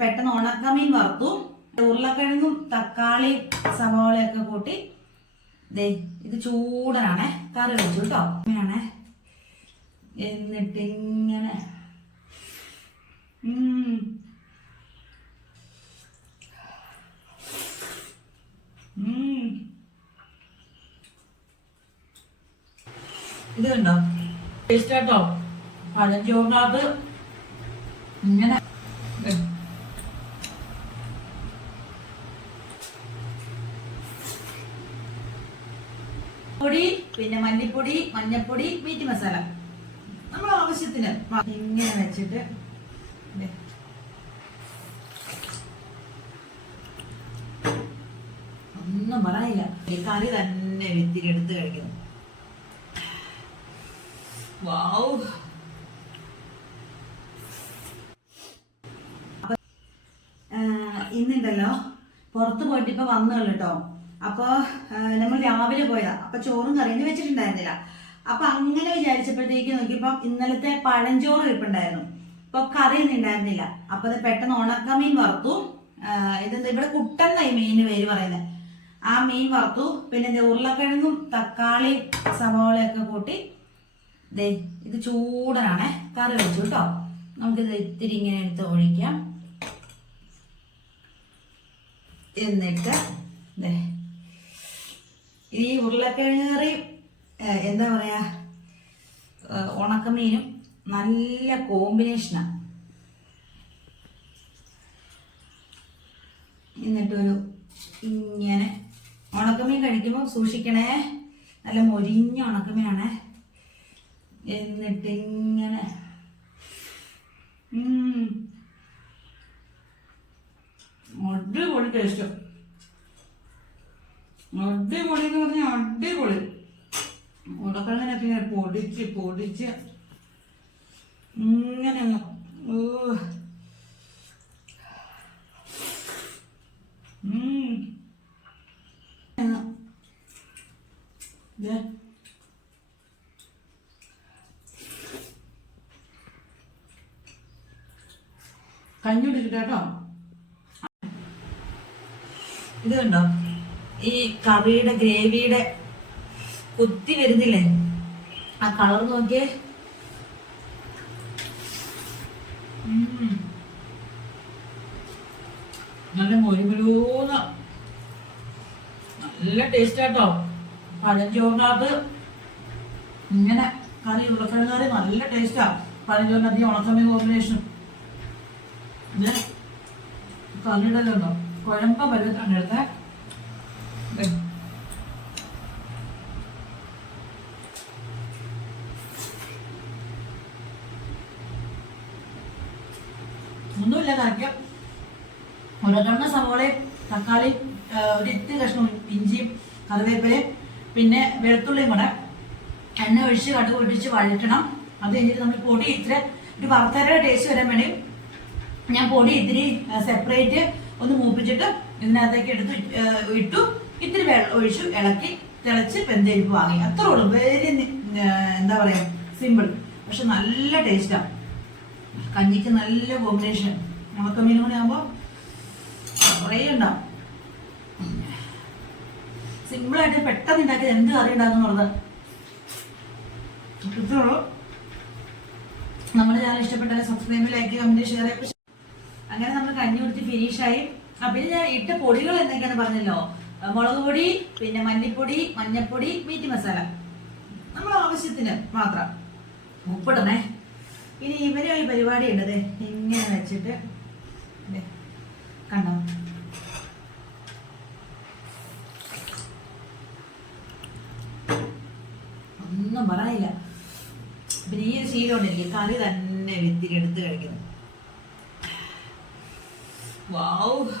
പെട്ടെന്ന് ഉണക്കമീൻ വറുത്തു. ഉരുളക്കിഴങ്ങും തക്കാളിയും സവാളയൊക്കെ കൂട്ടി ഇത് ചൂടനാണേ കറി വെച്ചു കേട്ടോ ഇങ്ങനെയാണേ. എന്നിട്ട് ഇങ്ങനെ. ഇത് കണ്ടോ? ടേസ്റ്റ് കേട്ടോ പഴഞ്ചോറിനകത്ത് ഇങ്ങനെ. പൊടി പിന്നെ മല്ലിപ്പൊടി മഞ്ഞപ്പൊടി മീറ്റ് മസാല നമ്മൾ ആവശ്യത്തിന് ഇങ്ങനെ വെച്ചിട്ട്. ഒന്നും പറയില്ല ഈ കറി തന്നെ വിത്തിരി എടുത്ത് കഴിക്കുന്നു. വാവ് ഇന്നുണ്ടല്ലോ. പുറത്ത് പോയിട്ട് ഇപ്പൊ വന്നുള്ളൂ കേട്ടോ അപ്പൊ നമ്മൾ രാവിലെ പോയതാ. അപ്പൊ ചോറും കറിയും വെച്ചിട്ടുണ്ടായിരുന്നില്ല. അപ്പൊ അങ്ങനെ വിചാരിച്ചപ്പോഴത്തേക്ക് നോക്കിയപ്പോ ഇന്നലത്തെ പഴഞ്ചോറ് ഇരിപ്പുണ്ടായിരുന്നു. അപ്പൊ കറിയൊന്നും ഉണ്ടായിരുന്നില്ല. അപ്പൊ അത് പെട്ടെന്ന് ഉണക്കമീൻ വറുത്തു. ഇതെന്താ ഇവിടെ കുട്ടൻ ഈ മീന് പേര് പറയുന്നത് ആ മീൻ വറുത്തു. പിന്നെ ഉരുളക്കിഴങ്ങും തക്കാളിയും സവാളയൊക്കെ കൂട്ടി ദേ ഇത് ചൂടനാണേ കറി വെച്ചു കേട്ടോ. നമുക്കിത് ഇത്തിരി ഇങ്ങനെ എടുത്ത് ഒഴിക്കാം. എന്നിട്ട് ദേ ഈ ഉരുളക്കിഴങ്ങ് കറി എന്താ പറയാ ഉണക്കമീനും നല്ല കോമ്പിനേഷനാണ് എന്നിട്ടൊരു ഇങ്ങനെ ഉണക്കമീൻ കഴിക്കുമ്പോൾ സൂക്ഷിക്കണേ. നല്ല മൊരിഞ്ഞ ഉണക്കമീനാണേ. എന്നിട്ട് ഇങ്ങനെ. അടിപൊളി ടേസ്റ്റ് അടിപൊളി എന്ന് പറഞ്ഞാൽ അടിപൊളി. ഉടക്കണങ്ങനൊക്കെ ഇങ്ങനെ പൊടിച്ച് പൊടിച്ച് ഇങ്ങനെ. കഞ്ഞി കുടിച്ചിട്ടോ ഇത് കണ്ടോ? ഈ കറിയുടെ ഗ്രേവിയുടെ കുത്തി വരുന്നില്ലേ? ആ കളർ നോക്കിയേ. നല്ല മൊരുമുരൂന്ന നല്ല ടേസ്റ്റ് ആട്ടോ. പഴഞ്ചോറിനകത്ത് ഇങ്ങനെ കറി ഉരുളക്കിഴങ്ങ് കറി നല്ല ടേസ്റ്റാ പഴഞ്ചോറിനകത്ത് ഈ ഉണക്കമീൻ കോമ്പിനേഷൻ കറിയുടെ ഉണ്ടോ കുഴമ്പ പരുവത്താണ് എടുത്തേ ദേ. ഒന്നുമില്ല കറിക്ക്. ഉരുളക്കിഴങ്ങ് സവോളയും തക്കാളി ഒരു ഇത്തിരി കഷ്ണം ഇഞ്ചിയും കറിവേപ്പിലയും പിന്നെ വെളുത്തുള്ളിയും കൂടെ എണ്ണ ഒഴിച്ച് കടുക് പൊട്ടിച്ച് വഴറ്റണം. അത് കഴിഞ്ഞിട്ട് നമ്മൾ പൊടി ഇത്തിരി ഒരു വറുത്തരയുടെ ടേസ്റ്റ് വരാൻ വേണ്ടി ഞാൻ പൊടി ഇത്തിരി സെപ്പറേറ്റ് ഒന്ന് മൂപ്പിച്ചിട്ട് ഇതിനകത്തേക്ക് എടുത്ത് ഇട്ടു. ഇത്തിരി വെള്ളം ഒഴിച്ചു ഇളക്കി തിളച്ച് വെന്തരിപ്പ് വാങ്ങി. അത്രേ ഉള്ളൂ. വെരി എന്താ പറയാ സിമ്പിൾ പക്ഷെ നല്ല ടേസ്റ്റാണ് കഞ്ഞിക്ക് നല്ല കോമ്പിനേഷൻ ഉണക്കമീനും കൂടെ ആകുമ്പോൾ കുറേ ഉണ്ടാവും. സിമ്പിളായിട്ട് പെട്ടെന്ന് ഉണ്ടാക്കിയത് എന്ത് കറി ഉണ്ടാകുന്നു ഉള്ളൂ. നമ്മുടെ ചാനൽ ഇഷ്ടപ്പെട്ടാൽ സബ്സ്ക്രൈബ് ലൈക്ക് കമന്റ് ഷെയർ അങ്ങനെ നമ്മൾ കഞ്ഞി കുടിച്ച് ഫിനിഷായി ആ പിന്നെ ഞാൻ ഇട്ട പൊടികൾ എന്തൊക്കെയാണ് പറഞ്ഞല്ലോ? മുളക് പൊടി പിന്നെ മല്ലിപ്പൊടി മഞ്ഞപ്പൊടി മീറ്റ് മസാല നമ്മൾ ആവശ്യത്തിന് മാത്രം. ഉപ്പിടണേ. ഇനി ഇവന് ഒരു പരിപാടി ഉണ്ട് ദേ ഇങ്ങനെ വെച്ചിട്ട് കണ്ടോ? ഒന്നും പറയില്ല പിന്നെ ഈ ഒരു എനിക്ക് കറി തന്നെ വെത്തിരി എടുത്ത് കഴിക്കുന്നു. വാവ്